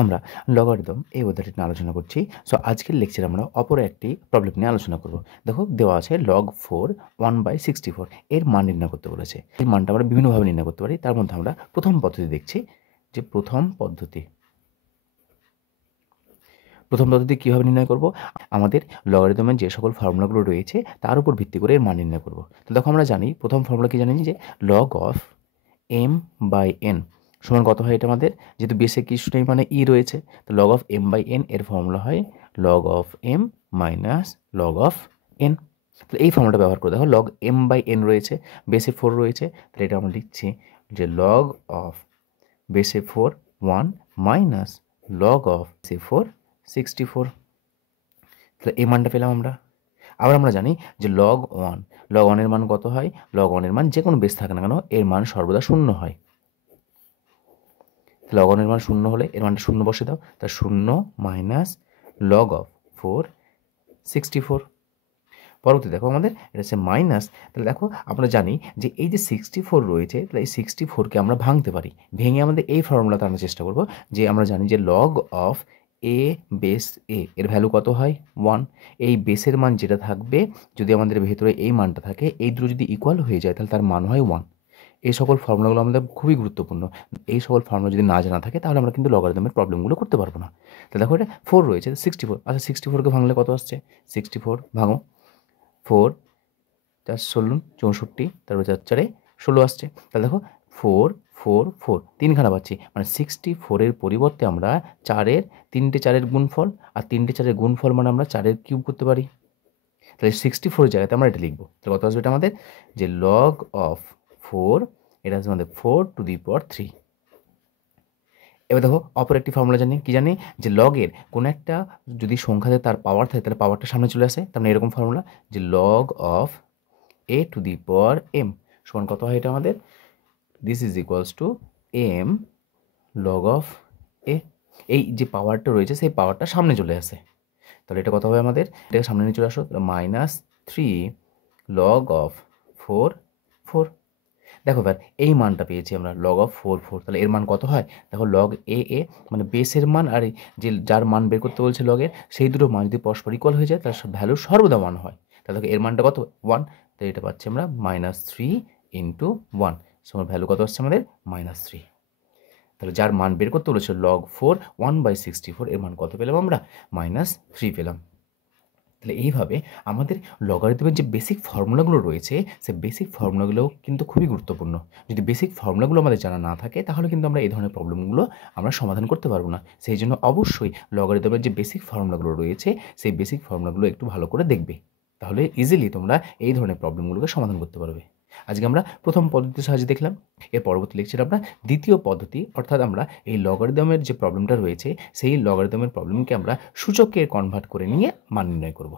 আমরা লগারিদম এই অধ্যায়টি নিয়ে আলোচনা করছি। সো আজকের লেকচারে আমরা অপর একটি প্রবলেম নিয়ে আলোচনা করব। দেখো দেওয়া আছে log 4 1/64 এর মান নির্ণয় করতে বলেছে। এই মানটা আমরা বিভিন্নভাবে নির্ণয় করতে পারি। তার মধ্যে আমরা প্রথম পদ্ধতি দেখছি, যে প্রথম পদ্ধতি কীভাবে নির্ণয় করব। আমাদের লগারিদমের যে সকল ফর্মুলাগুলো রয়েছে তার উপর ভিত্তি করে এর মান নির্ণয় করব। তো দেখো আমরা জানি, প্রথম ফর্মুলা কি জানি, যে log of m/n সমান কত হয়, এটা আমাদের যেহেতু বেসে কিছু নেই মানে ই রয়েছে, তো log of m/n এর ফর্মুলা হয় log of m minus log of n। তো এই ফর্মুলাটা ব্যবহার করে দেখো, log m/n রয়েছে, বেসে 4 রয়েছে, তাহলে এটা আমরা লিখছি যে log of বেসে 4 1 মাইনাস log of বেসে 4 64। তাহলে এই মানটা পেলাম আমরা। আবার আমরা জানি যে log 1 এর মান কত হয়, log 1 এর মান যে কোনো বেস থাকে না কেন এর মান সর্বদা 0 হয়। log 1 এর মান 0 হলে এর মানটা 0 বসে দাও, তা 0 মাইনাস log of 4 64। পরবর্তী দেখো আমাদের এটা হচ্ছে মাইনাস। তাহলে দেখো আমরা জানি যে এই যে 64 রয়েছে, তাহলে এই 64কে আমরা ভাঙতে পারি। ভেঙে আমাদের এই ফর্মুলাতে আমরা চেষ্টা করব, যে আমরা জানি যে log of a base a এর ভ্যালু কত হয় 1। এই বেসের মান যেটা থাকবে, যদি আমাদের ভেতরে এই মানটা থাকে, এই দুটো যদি ইকুয়াল হয়ে যায় তাহলে তার মান হয় 1। এই সকল ফর্মুলাগুলো আমাদের খুবই গুরুত্বপূর্ণ। এই সকল ফর্মুলা যদি না জানা থাকে তাহলে আমরা কিন্তু লগারিদমের প্রবলেমগুলো করতে পারবো না। তাহলে দেখো এটা 4 রয়েছে, 64। আচ্ছা 64কে ভাঙলে কত আসছে, 64 ভাঙো 4 4 16 64, তারপরে 4 4 16 আসছে। তাহলে দেখো 4 4 4 তিনখানা পাচ্ছি, মানে 64-এর পরিবর্তে আমরা 4-এর 3টে 4-এর গুণফল, আর 3টে 4-এর গুণফল মানে আমরা 4-এর কিউব করতে পারি। তাহলে 64-এর জায়গাতে আমরা এটা লিখবো। তাহলে কত আসবে এটা আমাদের, যে log of 4, এটা আসবে আমাদের 4 to the power 3। এবার দেখো অপর একটি ফর্মুলা জানি, কি জানি, যে লগের কোনো একটা যদি সংখ্যাতে তার পাওয়ার থাকে তাহলে পাওয়ারটা সামনে চলে আসে। তার মানে এরকম ফর্মুলা, যে log of a to the power m সমান কত হয় এটা আমাদের, this is equals to m log of a। এই যে পাওয়ারটা রয়েছে সেই পাওয়ারটা সামনে চলে আসে, তাহলে এটা কত হবে আমাদের, এটাকে সামনে নিয়ে চলে আসো, মাইনাস 3 log of 4 4। দেখো এবার এই মানটা পেয়েছি আমরা log of 4 4, তাহলে এর মান কত হয় দেখো, log a মানে বেসের মান আর যে যার মান বের করতে বলছে লগের, সেই দুটো মান যদি পরস্পর ইকুয়াল হয়ে যায় তার ভ্যালু সর্বদা 1 হয়। তাহলে দেখো এর মানটা কত 1, তাই এটা পাচ্ছি আমরা -3 × 1 সমান ভ্যালু কত আসছে আমাদের -3। তাহলে যার মান বের করতে বলেছে log 4 1/64, এর মান কত পেলাম আমরা, -3 পেলাম। তাহলে এইভাবে আমাদের লগারিদমের যে বেসিক ফর্মুলাগুলো রয়েছে সেই বেসিক ফর্মুলাগুলো কিন্তু খুবই গুরুত্বপূর্ণ। যদি বেসিক ফর্মুলাগুলো আমাদের জানা না থাকে তাহলে কিন্তু আমরা এই ধরনের প্রবলেমগুলো আমরা সমাধান করতে পারবো না। সেই জন্য অবশ্যই লগারিদমের যে বেসিক ফর্মুলাগুলো রয়েছে সেই বেসিক ফর্মুলাগুলো একটু ভালো করে দেখবে, তাহলে ইজিলি তোমরা এই ধরনের প্রবলেমগুলোকে সমাধান করতে পারবে। আজকে আমরা প্রথম পদ্ধতির সাহায্যে দেখলাম। এর পরবর্তী লেকচারে আমরা দ্বিতীয় পদ্ধতি, অর্থাৎ আমরা এই লগারিদমের যে প্রবলেমটা রয়েছে সেই লগারিদমের প্রবলেমকে আমরা সূচকে কনভার্ট করে নিয়ে মান নির্ণয় করব।